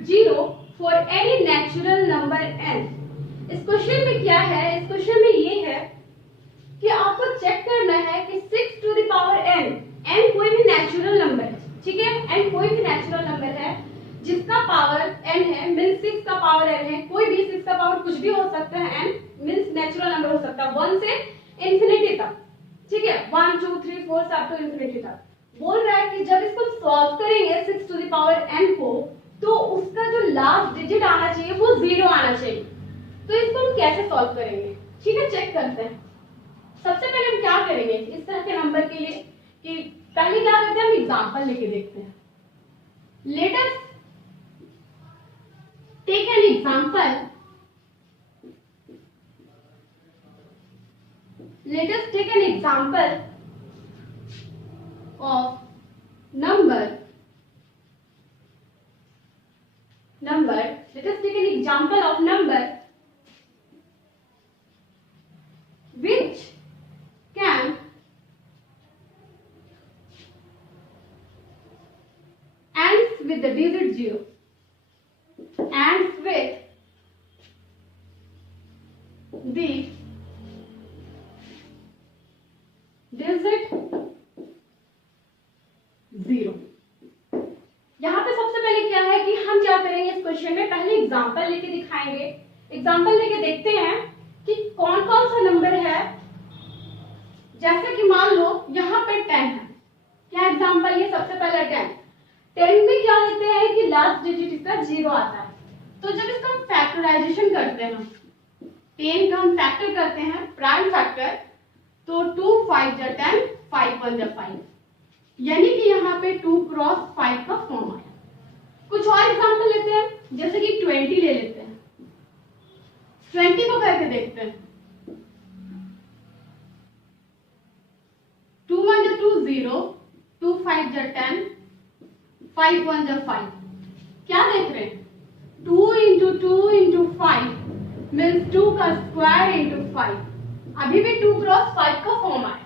Digit 0 for any natural number n। इस question में क्या है, इस क्वेश्चन में ये है कि आपको चेक करना है कि 6 to the power n, n कोई भी नेचुरल नंबर है, ठीक है, n कोई भी नेचुरल नंबर है जिसका पावर n है, मींस 6 का पावर n है, कोई भी 6 का पावर कुछ भी हो सकता है, n मींस नेचुरल नंबर हो सकता है 1 से इंफिनिटी तक, ठीक है, 1 2 3 4 सब टू इंफिनिटी तक। बोल रहा है कि जब इसको सॉल्व करेंगे 6 टू द पावर n को, तो उसका जो लास्ट डिजिट आना चाहिए वो 0 आना चाहिए। तो इसको हम कैसे सॉल्व करेंगे, ठीक है, चेक करते हैं। सबसे पहले हम क्या करेंगे इस तरह के नंबर के लिए कि पहले क्या करते हैं, हम एग्जांपल लेके देखते हैं। Let us take an example, let us take an example of number let us take an example of number which can ends with the digit 0, ends with the digit 0। यहाँ पे सबसे पहले क्या है कि हम क्या करेंगे इस क्वेश्चन में, पहले एग्जांपल लेके दिखाएंगे, एग्जांपल लेके देखते हैं कि कौन कौन सा नंबर है। जैसे कि मान लो यहाँ पे 10 है, क्या एग्जांपल, ये सबसे पहला 10 में क्या लेते हैं कि लास्ट डिजिट इसका 0 आता है। तो जब इसका हम फैक्टराइजेशन करते हैं, 10 का हम फैक्टर करते हैं, प्राइम फैक्टर, तो 2 5 जा 10, 5 1 जा 5, यानी कि यहाँ पे 2 क्रॉस 5 का फॉर्म आया। कुछ और एग्जांपल लेते हैं, जैसे कि 20 ले लेते हैं, 20 को करके देखते हैं। 2 1 जा 2 0, 2 5 जा 10, 5 1 जा 5। क्या देख रहे हैं, 2 इंटू 2 इंटू 5 मीन्स 2 का स्क्वायर इंटू 5, अभी भी 2 क्रॉस 5 का फॉर्म आया।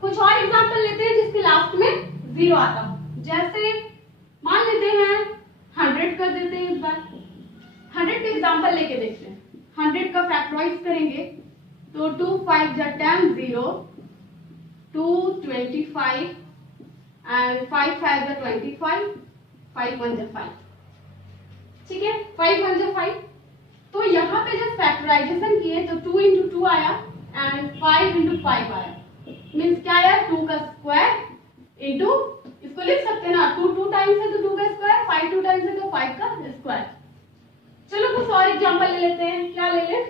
कुछ और एग्जांपल लेते हैं जिसके लास्ट में 0 आता हो, जैसे मान लेते हैं 100 कर देते हैं। इस बार 100 का एग्जांपल लेके देखते हैं। 100 का फैक्टराइज करेंगे तो 2 5 जा 10 0, 2 25 एंड 5 5 जा 25, 5 1 जा 5, ठीक है, 5 1 जा 5। तो यहाँ पे जब फैक्टराइजेशन किए तो 2 इंटू 2 आया एंड 5 इंटू 5 आया, मीन्स क्या आया, 2 का स्क्वायर इंटू, इसको लिख सकते हैं ना, 2 2 टाइम्स है तो 2 का स्क्वायर, 5 2 टाइम्स है तो 5 का स्क्वायर। चलो कुछ और एग्जांपल ले लेते हैं, क्या ले ले,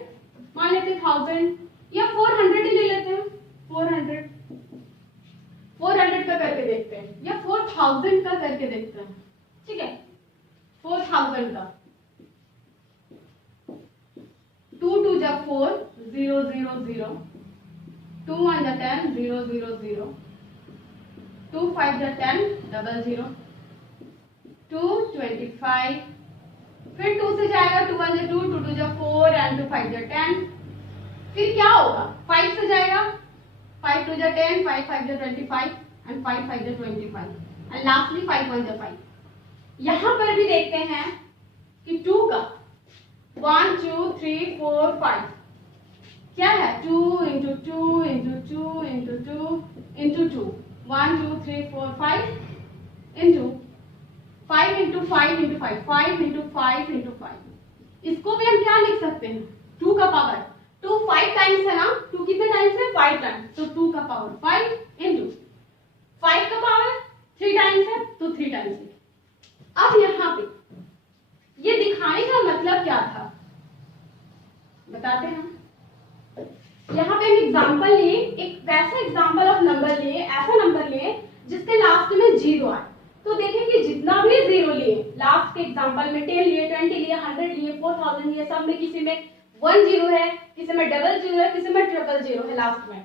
मान लेते हैं 1000 या 400 ही ले लेते हैं। 400 का करके देखते हैं, या 4000 का करके देखते हैं, ठीक है, 4000 का 2 2 जा 4 0 0 0, 2 1 जा 10 0 0 0, 2 5 जा 10 0 0, 2 25, फिर 2 से जाएगा, 2 1 जा 2, 2 2 जा 4 एंड 2 5 जा 10, फिर क्या होगा, 5 से जाएगा, 5 2 जा 10, 5 5 जा 25 एंड 5 5 जा 25 एंड लास्टली 5 1 जा 5। यहाँ पर भी देखते हैं कि 2 का 1 2 3 4 5 क्या है, 2 into 2 into 2 into 2 into 2, 1 2 3 4 5 into 5 into 5 into 5, 5 into 5 into 5। इसको भी हम क्या लिख सकते हैं, 2 का पावर, 2 5 टाइम्स है ना, 2 कितने टाइम्स है, 5 टाइम्स, तो 2 का पावर 5 इंटू 5 का पावर 3 टाइम्स है तो 3 टाइम्स है। अब यहाँ पे ये दिखाने का मतलब क्या था बताते हैं। यहाँ पे हम एग्जांपल लिए, एक वैसा एग्जांपल ऑफ नंबर लिए, ऐसा नंबर लिए जिसके लास्ट में 0 आए। तो देखें कि जितना भी 0 लिए लास्ट के एग्जांपल में, 10 लिए, 20 लिए, 100 लिए, 4000 लिए, सब में किसी में 1 0 है, किसी में 00 है, किसी में 000 है लास्ट में।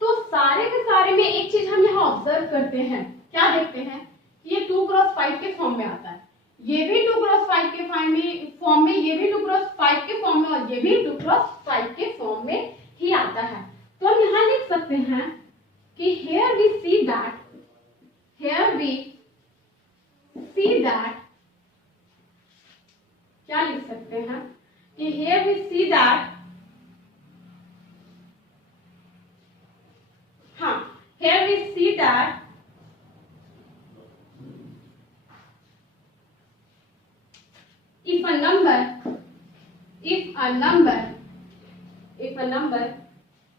तो सारे के सारे में एक चीज हम यहाँ ऑब्जर्व करते हैं, क्या देखते हैं, ये 2 क्रॉस 5 के फॉर्म में आता है, ये भी 2 क्रॉस 5 के फॉर्म में, ये भी 2 क्रॉस 5 के फॉर्म में, और ये भी 2 क्रॉस 5 के फॉर्म में ही आता है। तो हम यहाँ लिख सकते हैं कि here we see that see that here we see that if a number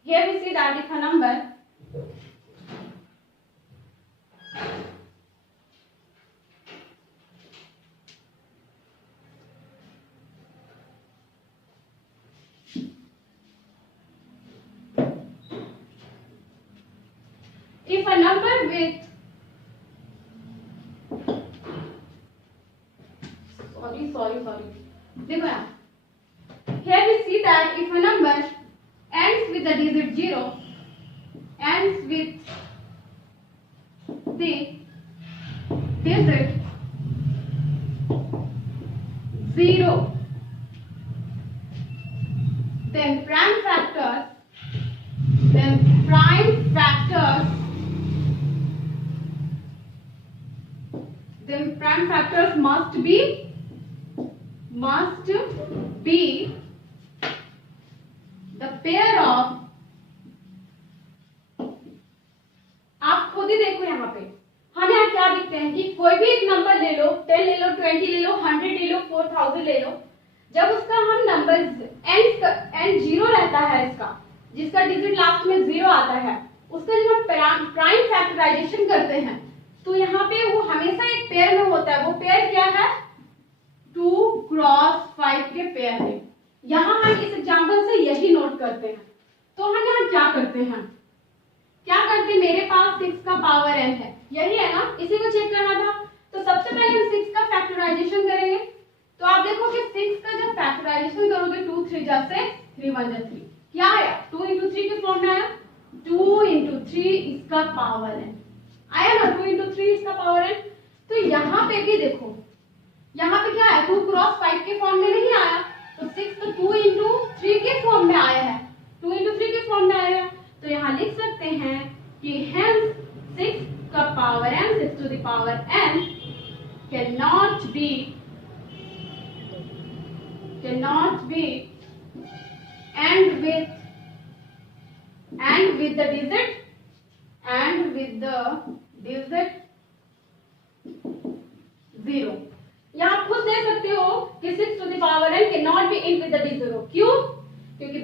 here we see that if a number with sorry देखो यहाँ here we see that if a number ends with the digit 0 ends with the digit 0 then prime factors must be the pair of, आप खुद ही देखो यहाँ पे हम यहाँ क्या लिखते हैं कि कोई भी एक नंबर ले लो, 10 ले लो, 20 ले लो, 100 ले लो, 4000 ले लो, जब उसका हम नंबर एंड 0 रहता है इसका, जिसका डिजिट लास्ट में 0 आता है, उसका जब हम प्राइम फैक्टराइजेशन करते हैं तो यहाँ पे वो हमेशा एक पेयर में होता है। वो पेयर क्या है? 2 क्रॉस 5 के पेयर में। यहाँ हम इस एग्जाम्पल से यही नोट करते हैं। तो हम यहाँ क्या करते हैं, मेरे पास 6 का पावर n है, यही है ना, इसी को चेक करना था। तो सबसे पहले हम 6 का फैक्टराइजेशन करेंगे। तो आप देखो कि 6 का जब फैक्टराइजेशन करोगे 2 3 जा से 3 1 जा 3, क्या आया? 2 into 3 के फॉर्म में आया, 2 into 3 इसका पावर n आया ना, 2 into 3 इसका पावर n। तो यहाँ पे भी देखो, यहाँ पे क्या है, 2 क्रॉस 5 के फॉर्म में नहीं आया, तो 6 तो 2 into 3 के फॉर्म में आया है, 2 into 3 के फॉर्म में आया। तो यहाँ लिख सकते हैं कि hence 6 का power n, 6 to the power n cannot be and with the digit 0। यहाँ आप खुद देख सकते हो कि 6 to the power n cannot be in with the digit 0। क्यों? क्योंकि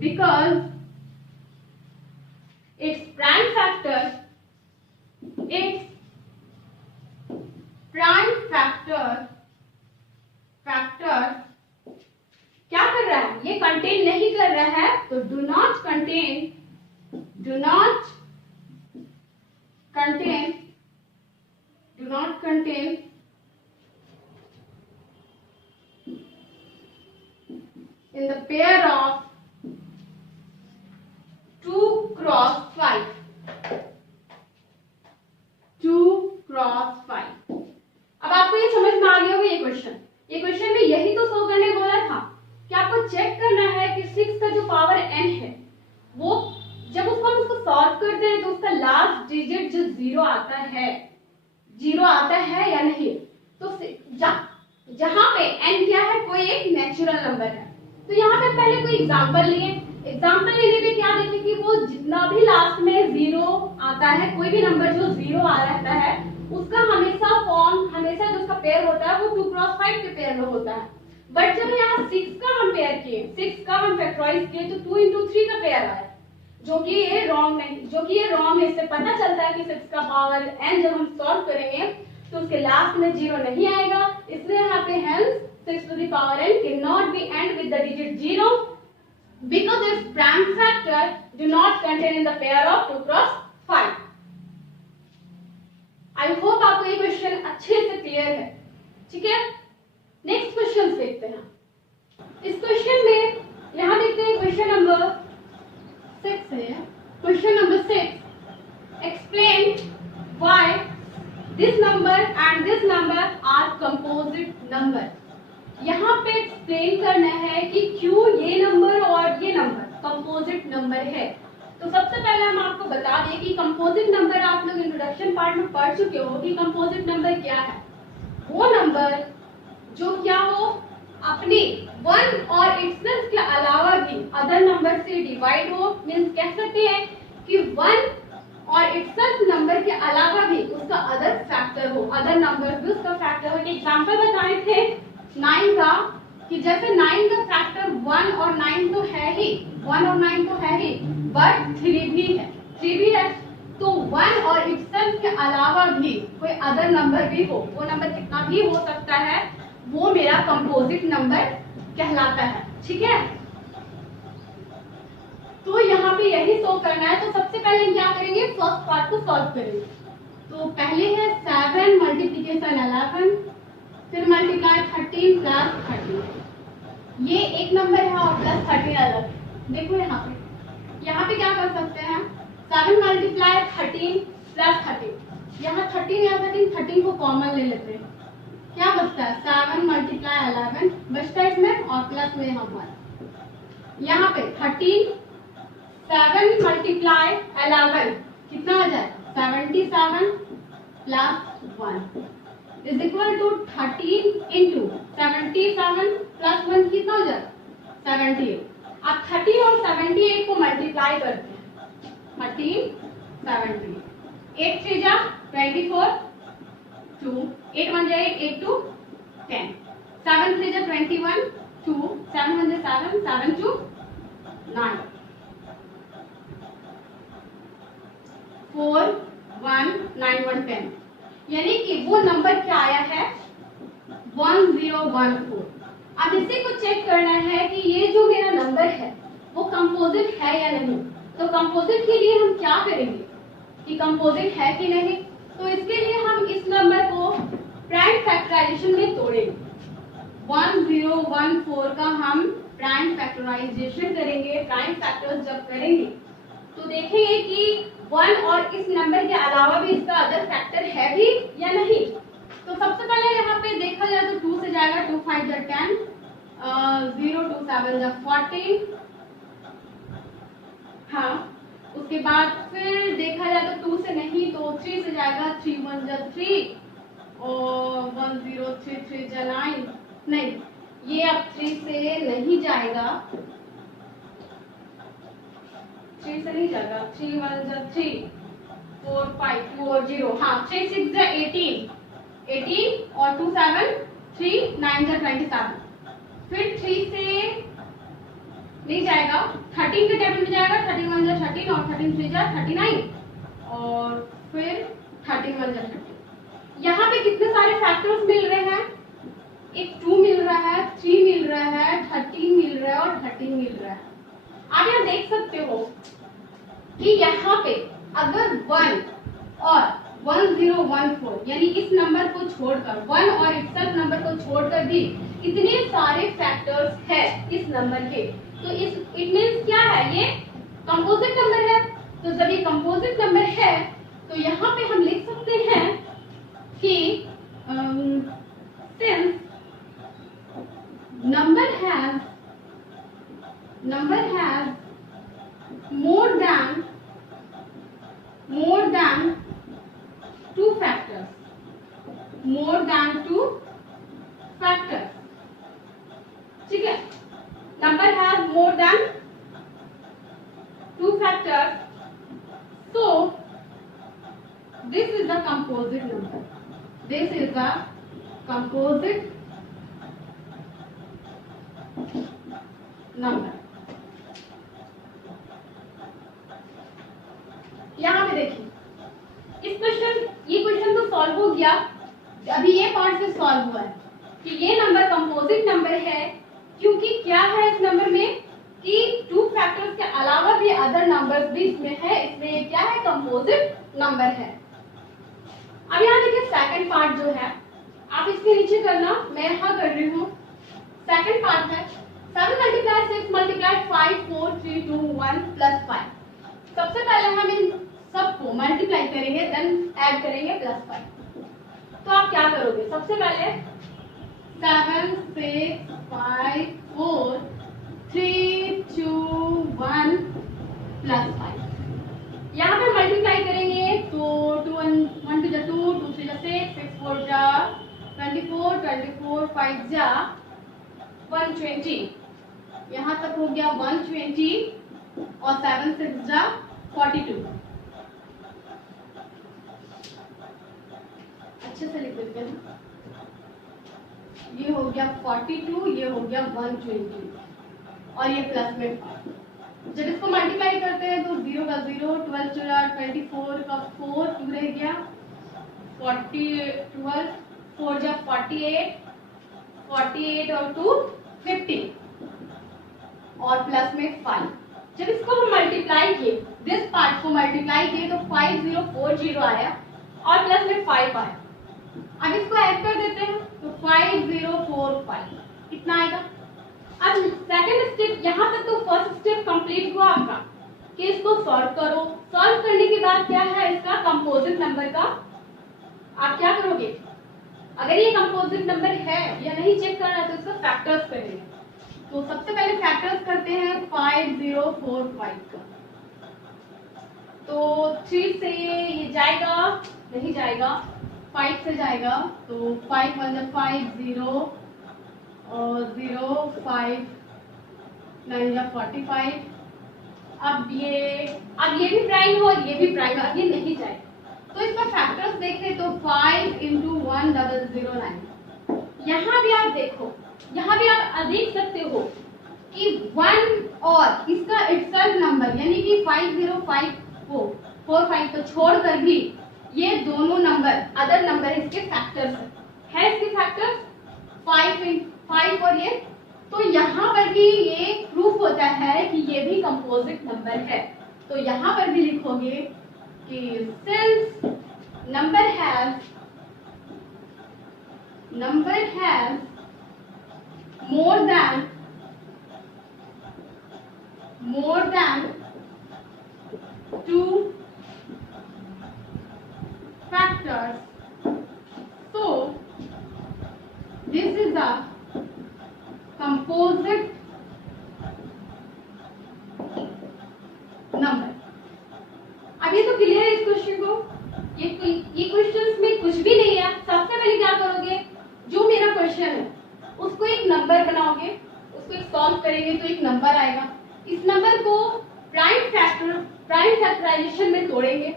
because its prime factors क्या कर रहा है, ये कंटेन नहीं कर रहा है, तो do not contain in the pair of 2 cross 5। 2 cross 5। अब आपको ये समझ में आ गया होगा ये क्वेश्चन में यही तो सॉल्व करने बोला था कि आपको चेक करना है कि 6 का जो पावर n है वो जब उसको हम उसको सॉल्व करते हैं तो उसका लास्ट डिजिट जो 0 आता है या नहीं। तो जहां पे n क्या है, कोई एक नेचुरल नंबर है। तो यहाँ पे पहले कोई एग्जांपल लिए, एग्जांपल लेने पे क्या देखें कि वो जितना भी लास्ट में 0 आता है, कोई भी नंबर जो 0 आ रहता है उसका हमेशा जो उसका पेयर होता है वो 2 क्रॉस 5 के पेयर में होता है। बट जब यहाँ 6 का हम पेयर किए, 6 का हम फैक्टराइज किए तो 2 into 3 का पेयर आया, जो कि ये रॉन्ग है। इससे पता चलता है कि 6 का पावर n जब हम सॉल्व करेंगे तो उसके लास्ट में 0 नहीं आएगा, इसलिए यहाँ पे hence 6 to the power n cannot be end with the digit 0 because its prime factor do not contain in the pair of 2 cross 5। I hope आपको ये क्वेश्चन अच्छे से क्लियर है, ठीक है। नेक्स्ट क्वेश्चन देखते हैं। इस क्वेश्चन में यहाँ देखते हैं क्वेश्चन नंबर 6 है। Question number 6, explain why this number and this number are composite number. यहाँ पे एक्सप्लेन करना है कि क्यों ये नंबर और ये नंबर कंपोजिट नंबर है। तो सबसे पहले हम आपको बता दें कि कंपोजिट नंबर आप लोग इंट्रोडक्शन पार्ट में पढ़ चुके हो कि कंपोजिट नंबर क्या है। वो नंबर जो क्या हो, अपने 1 और इट्सल्फ के अलावा भी अदर नंबर से डिवाइड हो, मीन्स कह सकते हैं कि 1 और इट्सल्फ नंबर के अलावा भी उसका अदर फैक्टर हो, अदर नंबर भी उसका फैक्टर हो। एक एग्जांपल बताए थे 9 का, कि जैसे 9 का फैक्टर 1 और 9 तो है ही, 1 और 9 तो है ही, बट 3 भी है, 3 भी है। तो 1 और इट्सल्फ के अलावा भी कोई अदर नंबर भी हो, वो नंबर कितना भी हो सकता है, वो मेरा कंपोजिट नंबर कहलाता है। ठीक है, तो यहाँ पे यही सॉल्व करना है। तो सबसे पहले हम क्या करेंगे, फर्स्ट पार्ट को सॉल्व करेंगे। तो पहले है 7 मल्टीप्लीकेशन 11, फिर मल्टीप्लाई 13 प्लस 13, ये एक नंबर है और प्लस 13 अलग। देखो यहाँ पे क्या कर सकते हैं, 7 मल्टीप्लाई 13 प्लस 13, यहाँ 13 या 13 को कॉमन ले लेते हैं, क्या बचता है 7 मल्टीप्लाई 11 बचता है इसमें, और प्लस में यहाँ 1, यहाँ पे 13 7 मल्टीप्लाई 11 कितना आ जाए 77 plus 1 is equal to 13 into 77 plus 1 कितना हो जाए 78। आप 13 और 78 को मल्टीप्लाई करते हैं, 13 78, 8 3 जा 24, 2 8 1 जा 8 8 2 10, 7 3 जा 21, 2 7 1 जा 7 7 2 9, 4 1 9 1 10, यानी कि वो नंबर क्या आया है 1014। अब इसी को चेक करना है कि ये जो मेरा नंबर है वो कंपोजिट है या नहीं। तो कंपोजिट के लिए हम क्या करेंगे कि कंपोजिट है कि नहीं, तो इसके लिए हम इस नंबर को प्राइम फैक्टराइजेशन में तोड़ेंगे। 1014 का हम प्राइम फैक्टराइजेशन करेंगे। प्राइम फैक्टर्स जब करेंगे तो देखेंगे कि 1 और इस नंबर के अलावा भी इसका अदर फैक्टर है भी या नहीं। तो सबसे पहले यहाँ पे देखा जाए तो 2 से जाएगा, 2 5 जा 10, 0 2 7 जा 14, हाँ उसके बाद फिर देखा जाए तो 2 से नहीं, तो 3 से जाएगा, 3 1 जा 3 और 1 0 3 3 जा 9, नहीं ये अब 3 से नहीं जाएगा, 3 से नहीं जाएगा, 3 1 जा 3 4 5 2 और 0, हाँ 3 6 जा 18 18 और 2 7 3 9 जा 27, फिर 3 से नहीं जाएगा, 13 के टेबल में जाएगा, 31 जा 13 और 13 3 जा 39 और फिर 31 जा 30। यहाँ पे कितने सारे फैक्टर्स मिल रहे हैं, एक 2 मिल रहा है, 3 मिल रहा है, 13 मिल रहा है और 13 मिल रहा है। आप यहाँ देख सकते हो कि यहाँ पे अगर 1 और 1014 यानी इस नंबर को छोड़कर 1 और इट्सल्फ नंबर को छोड़कर भी इतने सारे फैक्टर्स है इस नंबर के, तो इस इट मींस क्या है, ये कंपोजिट नंबर है। तो जब ये कंपोजिट नंबर है तो यहाँ पे हम लिख सकते हैं कि since number has more than 2 factors, more than 2 factors, ठीक है, number has more than 2 factors, so this is the composite number, this is the composite number. यहाँ पे देखिए इस ये क्वेश्चन तो सॉल्व हो गया, अभी ये पार्ट से सॉल्व हुआ है कि ये नंबर कंपोजिट नंबर है, क्योंकि क्या है इस नंबर में कि 2 फैक्टर्स के अलावा भी अदर नंबर्स भी इसमें है, इसलिए क्या है कंपोजिट नंबर है। अब यहाँ देखिए सेकंड पार्ट जो है, आप इसके नीचे करना, मैं यहाँ कर रही हूँ। सेकंड पार्ट है 7 मल्टीप्लाई 6 मल्टीप्लाई 5 4 3 2 1 प्लस 5। सबसे पहले हम इन सबको मल्टीप्लाई करेंगे, देन ऐड करेंगे प्लस 5। तो आप क्या करोगे, सबसे पहले 7 6 5 4 3 2 1 प्लस 5। यहाँ पे मल्टीप्लाई करेंगे तो 2 1 2 जा 2 2 3 जा 6 6 4 जा 24 24 5 जा 120, यहाँ तक हो गया 120 और 7 6 जा 42। अच्छे से लिख देते हैं। ये हो गया 42, ये हो गया 120 और ये प्लस में 5। जब इसको मल्टीप्लाई करते हैं तो 0 का 0, 12 चला 24 का 4, 2 रह गया 40, 12 4 जा 48, 48 और 2 50 और प्लस में 5। जब इसको हम मल्टीप्लाई किए, दिस पार्ट को मल्टीप्लाई किए तो 5040 आया और प्लस में 5 आया। अब इसको ऐड कर देते हैं तो 5045 कितना आएगा। अब सेकंड स्टेप, यहाँ तक तो फर्स्ट स्टेप कंप्लीट हुआ आपका कि इसको सॉल्व करो। सॉल्व करने के बाद क्या है, इसका कंपोजिट नंबर का आप क्या करोगे, अगर ये कंपोजिट नंबर है या नहीं चेक करना है तो इसका फैक्टर्स करेंगे। तो सबसे पहले फैक्टर्स करते हैं 5045 का। तो 3 से ये जाएगा, नहीं जाएगा, 5 से जाएगा तो 5 1 5 0 और 0 5 9 जा 45। अब ये भी प्राइम हो, ये भी प्राइम, अब ये नहीं जाएगा। तो इसका फैक्टर्स देखें तो 5 × 1009। यहाँ भी आप देखो, यहाँ भी आप देख सकते हो कि 1 और इसका इटसेल्फ नंबर यानी कि 5054 45 को छोड़कर भी ये दोनों नंबर अदर नंबर इसके फैक्टर्स है इसके फैक्टर्स 5 और ये। तो यहाँ पर भी ये प्रूफ होता है कि ये भी कंपोजिट नंबर है। तो यहाँ पर भी लिखोगे कि since number has more than 2 factors, so this is a composite number। अब ये तो क्लियर है इस क्वेश्चन को, ये क्वेश्चंस में कुछ भी नहीं है। सबसे पहले क्या करोगे, जो मेरा क्वेश्चन है उसको एक नंबर बनाओगे, उसको एक सॉल्व करेंगे तो एक नंबर आएगा। इस नंबर को प्राइम फैक्टराइजेशन में तोड़ेंगे।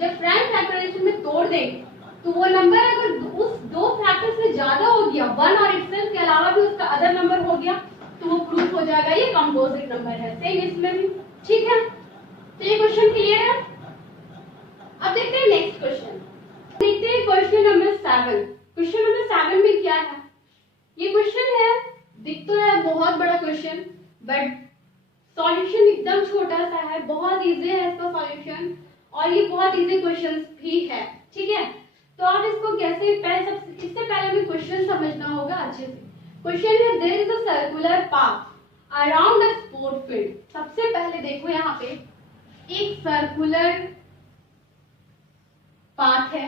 जब प्राइम फैक्टराइजेशन में तोड़ देंगे तो वो नंबर अगर उस दो फैक्टर से ज्यादा हो गया, 1 और इटसेल्फ के अलावा भी उसका अदर नंबर हो गया, तो वो प्रूफ हो जाएगा ये कंपोजिट नंबर है। सेम इसमें भी, ठीक है। तो ये क्वेश्चन क्लियर है। अब देखते हैं नेक्स्ट क्वेश्चन। देखते हैं क्वेश्चन नंबर 7। क्वेश्चन नंबर 7 में क्या है, ये क्वेश्चन है, दिख तो है बहुत बड़ा क्वेश्चन, बट सॉल्यूशन एकदम छोटा सा है, बहुत इजी है इसका सॉल्यूशन और ये बहुत इजी क्वेश्चन भी है, ठीक है। तो आप इसको कैसे, इससे पहले भी क्वेश्चन समझना होगा अच्छे से। क्वेश्चन है there is a circular path around a sport field. सबसे पहले देखो यहाँ पे एक सर्कुलर पाथ है,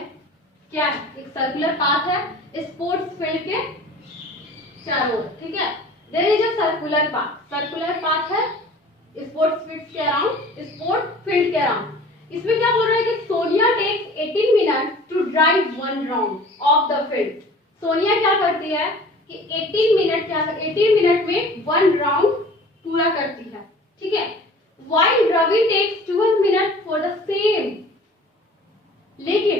क्या है, एक सर्कुलर पाथ है स्पोर्ट्स फील्ड के चारों ओर, ठीक है। There is a circular path है स्पोर्ट्स फील्ड के अराउंड। इसमें क्या बोल रहा है कि Sonia takes 18 minute to drive 1 round of the field. Sonia क्या करती है कि 18 मिनट में 1 राउंड पूरा करती है, ठीक है। While Ravi takes 12 minute for the same. लेकिन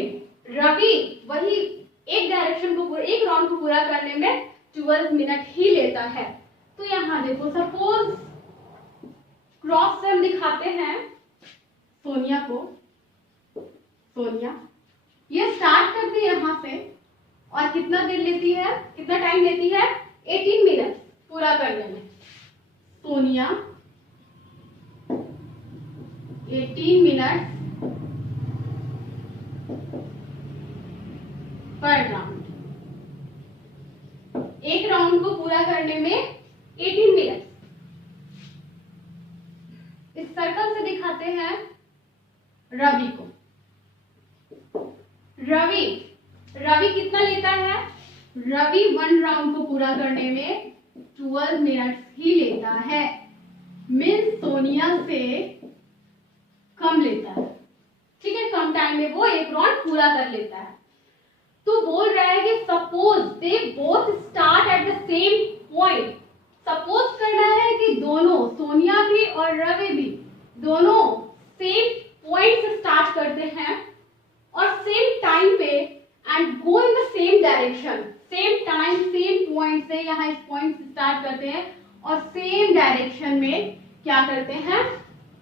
रवि वही एक राउंड को पूरा करने में 12 मिनट ही लेता है। तो यहाँ देखो, सपोज क्रॉस से हम दिखाते हैं सोनिया को। सोनिया ये स्टार्ट करते हैं यहाँ से और कितना टाइम लेती है 18 मिनट पूरा करने में। सोनिया 18 मिनट पर राउंड, एक राउंड को पूरा करने में 18 मिनट। इस सर्कल से दिखाते हैं रवि को। रवि कितना लेता है, रवि 1 राउंड को पूरा करने में 12 मिनट ही लेता है, मीन्स सोनिया से कम लेता है, ठीक है। कम टाइम में वो एक राउंड पूरा कर लेता है। तो बोल रहा है कि suppose they both start at the same point, suppose करना है कि दोनों सोनिया भी और रवि भी दोनों सेम पॉइंट से स्टार्ट करते हैं और सेम टाइम पे and go in the same direction. Same time same point से, यहाँ इस पॉइंट से स्टार्ट करते हैं और सेम डायरेक्शन में क्या करते हैं,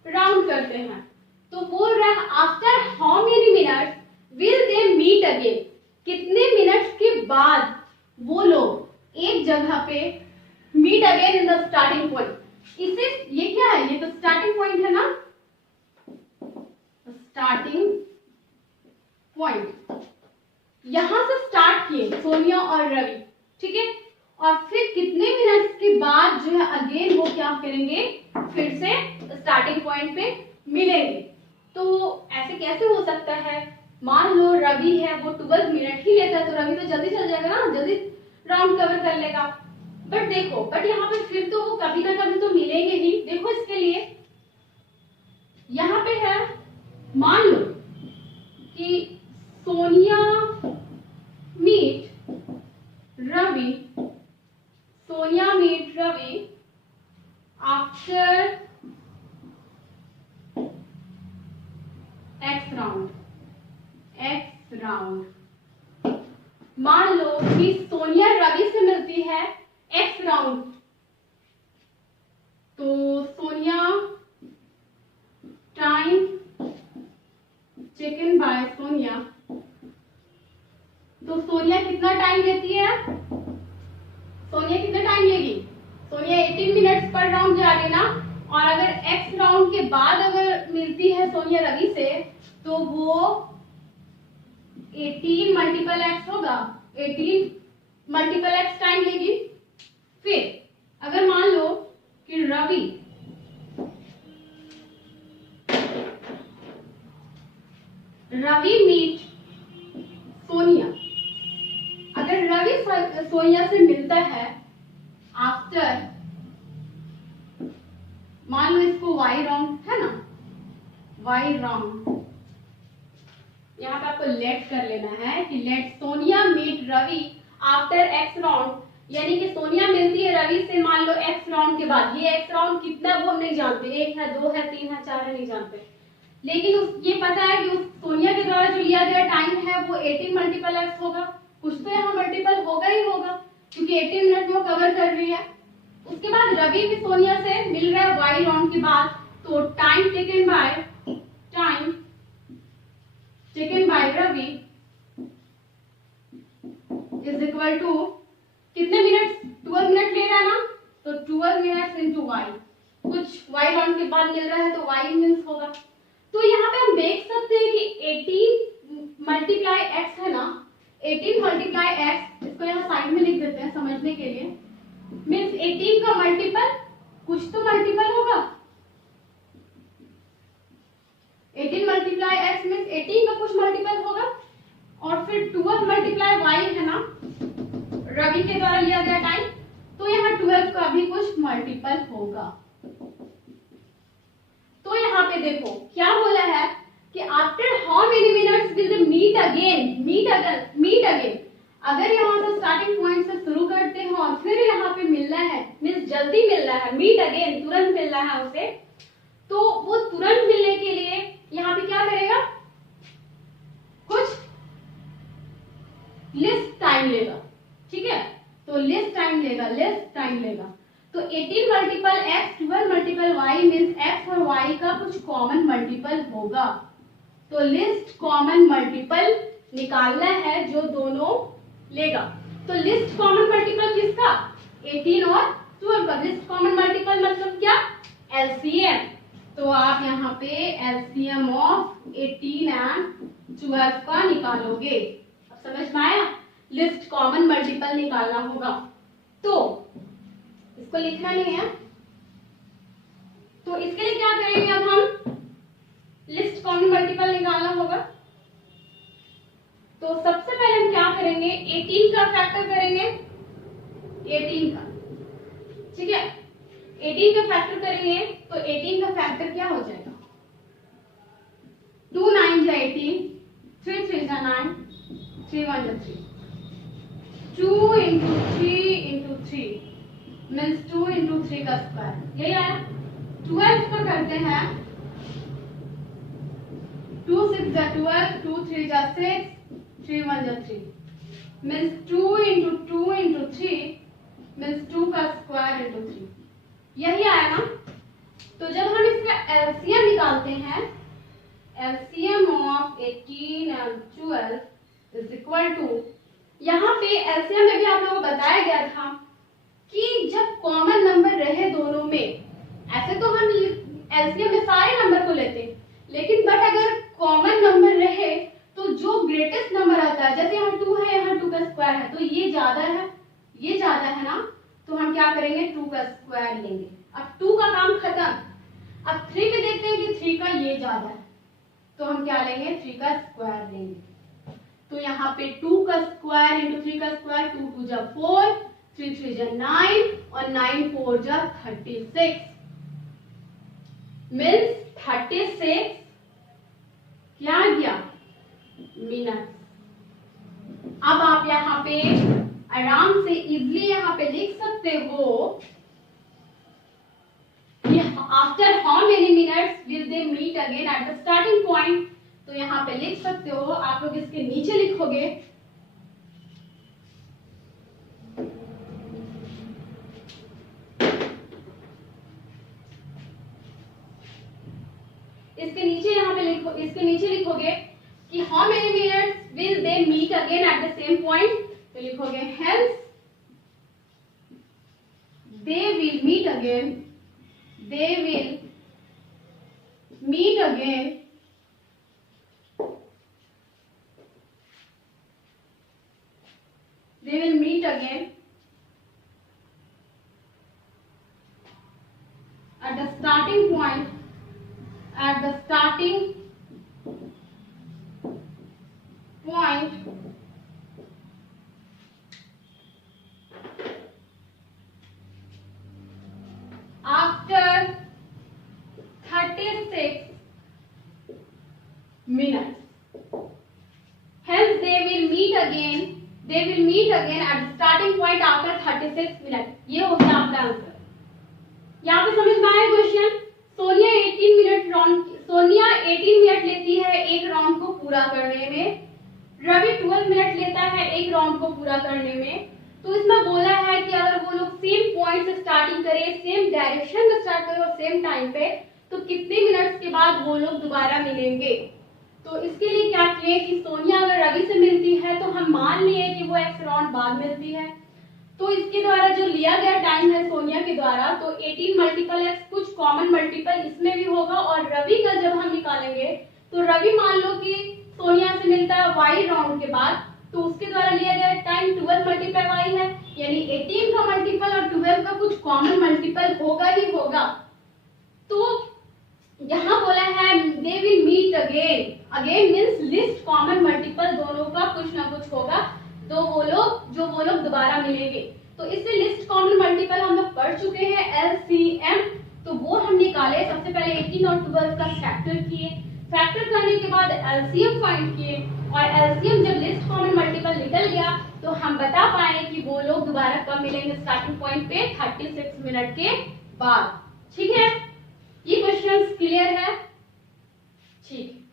राउंड करते हैं। तो बोल रहा है after how many minutes will they meet again, कितने मिनट्स के बाद वो लोग एक जगह पे meet again in the starting point. इसे ये क्या है, ये तो स्टार्टिंग पॉइंट है ना, स्टार्टिंग पॉइंट यहां से स्टार्ट किए सोनिया और रवि, ठीक है, और फिर कितने मिनट्स के बाद जो है अगेन वो क्या करेंगे, फिर से स्टार्टिंग पॉइंट पे मिलेंगे। तो ऐसे कैसे हो सकता है, मान लो रवि है वो 12 मिनट ही लेता है तो रवि तो जल्दी चल जाएगा ना, जल्दी राउंड कवर कर लेगा। बट देखो, बट यहाँ पे फिर तो वो कभी ना कभी तो मिलेंगे ही। देखो इसके लिए यहाँ पे है, मान लो कि Sonia meet Ravi, Sonia meet Ravi after X round, X round. मान लो कि सोनिया रवि से मिलती है एक्स राउंड, तो Sonia time taken bye Sonia, तो सोनिया कितना टाइम लेती है, सोनिया कितना टाइम लेगी, सोनिया 18 मिनट्स पर राउंड जा रही ना, और अगर एक्स राउंड के बाद अगर मिलती है सोनिया रवि से तो वो 18 मल्टीपल एक्स होगा, 18 मल्टीपल एक्स टाइम लेगी। फिर अगर मान लो कि रवि मीट सोनिया, अगर रवि सोनिया से मिलता है आफ्टर, मान लो इसको वाई राउंड है ना, वाई राउंड, यहाँ पे आपको लेट कर लेना है कि let Sonia meet Ravi after X round, यानी कि सोनिया मिलती है रवि से मान लो एक्स राउंड के बाद। ये एक्स राउंड कितना वो हम नहीं जानते, 1 है 2 है 3 है 4 है नहीं जानते, लेकिन ये पता है कि उस सोनिया के द्वारा जो लिया गया टाइम है वो 18 मल्टीपल एक्स होगा, कुछ तो यहाँ मल्टीपल होगा ही होगा क्योंकि 18 मिनट में वो कवर कर रही है। उसके बाद रवि भी सोनिया से मिल रहा है वाई राउंड के बाद, तो time taken by Ravi is equal to कितने मिनट, 12 मिनट ले रहा है ना, तो 12 मिनट्स इंटू वाई, कुछ वाई राउंड के बाद मिल रहा है तो वाई मीन्स होगा। तो यहाँ पे हम देख सकते हैं कि 18 मल्टीप्लाई एक्स है ना, 18 मल्टीप्लाई एक्स, इसको यहाँ साइड में लिख देते हैं समझने के लिए, मीन्स 18 का मल्टीपल, कुछ तो मल्टीपल होगा, 18 मल्टीप्लाई एक्स मीन्स 18 का कुछ मल्टीपल होगा, और फिर 12 मल्टीप्लाई वाई है ना, रवि के द्वारा लिया गया टाइम, तो यहाँ 12 का भी कुछ मल्टीपल होगा। तो यहाँ पे देखो क्या बोला है कि after how many minutes will they meet again. अगर यहाँ से स्टार्टिंग पॉइंट से शुरू करते हैं और फिर यहाँ पे मिलना है, मीन्स जल्दी मिलना है, मीट अगेन तुरंत मिलना है उसे, तो वो तुरंत मिलने के लिए यहाँ पे क्या करेगा, कुछ लिस्ट टाइम लेगा, ठीक है, तो लिस्ट टाइम लेगा। तो 18 multiple X 12 multiple Y means X और वाई का कुछ कॉमन मल्टीपल होगा, तो लिस्ट कॉमन मल्टीपल निकालना है जो दोनों लेगा। तो लिस्ट कॉमन मल्टीपल किसका, 18 और 12 का। लिस्ट कॉमन मल्टीपल मतलब क्या, एलसीएम। तो आप यहाँ पे एलसीएम ऑफ 18 एंड 12 का निकालोगे। अब समझ में आया, लिस्ट कॉमन मल्टीपल निकालना होगा, तो इसको लिखना नहीं है, तो इसके लिए क्या करेंगे, अब हम लिस्ट कॉमन मल्टीपल निकालना होगा। तो सबसे पहले हम क्या करेंगे, 18 का फैक्टर करेंगे, 18 का, ठीक है, 18 का फैक्टर करेंगे, तो 18 का फैक्टर क्या हो जाएगा, 2 9 जा 18, 3 3 जा 9, 3 1 जा 3, 2 into 3 into 3, मीन्स 2 इंटू 3 का स्क्वायर, यही आया। 12 का करते हैं, 2 6 जा 12, 2 3 जा 6, 3 1 जा 3, मीन्स 2 इंटू 2 इंटू 3 मीन्स 2 का स्क्वायर इंटू 3, यही आया ना। तो जब हम इसका एलसीएम निकालते हैं, LCM of 18 and 12 is equal to, यहाँ पे एलसीएम में भी आप लोगों को बताया गया था कि जब कॉमन नंबर रहे दोनों में, ऐसे तो हम एलसीएम में सारे नंबर को लेते हैं, लेकिन बट अगर कॉमन नंबर रहे तो जो ग्रेटेस्ट नंबर आता है, जैसे यहाँ 2 है, यहाँ 2 का स्क्वायर है, तो ये ज्यादा है, ये ज्यादा है ना, तो हम क्या करेंगे 2 का स्क्वायर लेंगे। अब 2 का काम खत्म। अब 3 पे देखते हैं कि 3 का ये ज्यादा है, तो हम क्या लेंगे 3 का स्क्वायर लेंगे। तो यहाँ पे 2 का स्क्वायर इंटू 3 का स्क्वायर, 2 2 जा 4, 3 3 जा 9 और 9 4 जा 36, मीन्स 36 क्या आ गया मिनट। अब आप यहाँ पे आराम से इजली यहाँ पे लिख सकते हो कि after how many minutes will they meet again at the starting point. तो यहाँ पे लिख सकते हो, आप लोग इसके नीचे लिखोगे इसके नीचे लिखोगे कि how many minutes will they meet again at the same point. तो लिखोगे hence they will meet again, they will meet again they will meet again at the starting point, at the starting point after 36 minutes. Hence they will meet again, they will meet again at the starting point after 36 minutes. ये हो गया आपका answer. यहाँ पे समझ में आया question. Sonia 18 minute लेती है एक राउंड को पूरा करने में, रवि 12 मिनट लेता है एक राउंड को पूरा करने में। तो इसमें बोला है कि अगर वो लोग सेम पॉइंट से स्टार्टिंग करें, सेम डायरेक्शन में स्टार्ट करें और सेम टाइम पे, तो कितने मिनट्स के बाद वो लोग दोबारा मिलेंगे। तो इसके लिए क्या किए कि सोनिया अगर रवि से मिलती है तो हम मान लिए कि वो एक्स राउंड बाद मिलती है। तो इसके द्वारा जो लिया गया टाइम है सोनिया के द्वारा, तो 18 मल्टीपल एक्स, कुछ कॉमन मल्टीपल इसमें भी होगा। और रवि का जब हम निकालेंगे तो रवि मान लो कि सोनिया से मिलता है वाई राउंड के बाद, तो उसके द्वारा लिया गया टाइम 12 मल्टीप्लाई वाई है, यानी 18 का मल्टीपल और 12 का कुछ कॉमन मल्टीपल होगा ही होगा। तो यहाँ बोला है they will meet again, again means least common multiple दोनों का कुछ ना कुछ होगा, तो वो लोग दोबारा मिलेंगे। तो इससे लिस्ट कॉमन मल्टीपल हम लोग पढ़ चुके हैं एलसीएम, तो वो हम निकाले। सबसे पहले 18 और 12 का फैक्टर किए, फैक्टर करने के बाद एलसीएम फाइंड किए, और एलसीएम जब लिस्ट कॉमन मल्टीपल निकल गया तो हम बता पाए कि वो लोग दोबारा कब मिलेंगे, स्टार्टिंग पॉइंट पे 36 मिनट के बाद। ठीक है, ये क्वेश्चन क्लियर है? ठीक।